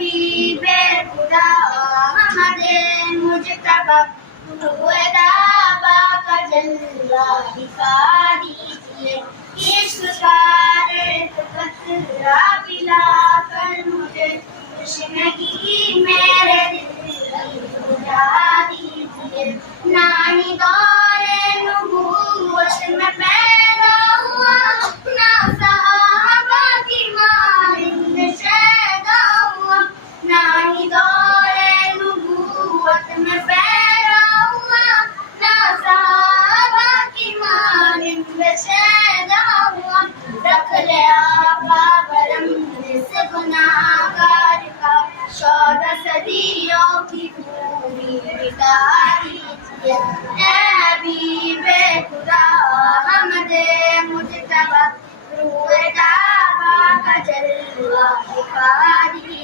حبیب خدا احمد مجتبی روئے دعویٰ کا جلوہ دکھا دیجئے، عشق کا ایک قطرہ پلا کر مجھے تشنگی میرے دل کی بجھا دیجئے۔ نانی دور نبوت میں پیدا ہوا، نہ صحابہ کی مانند شیدا ہوا، نانی دور نبوت میں پیدا ہوا، نہ صحابہ کی مانند شیدا ہوا۔ رکھ لے آقا کرم سے گناہگار کا شوق صدیوں کی خوبی مٹا دیجئے۔ اے حبیب خدا احمد مجتبی روئے دعویٰ کا جلوہ دکھا دیجئے۔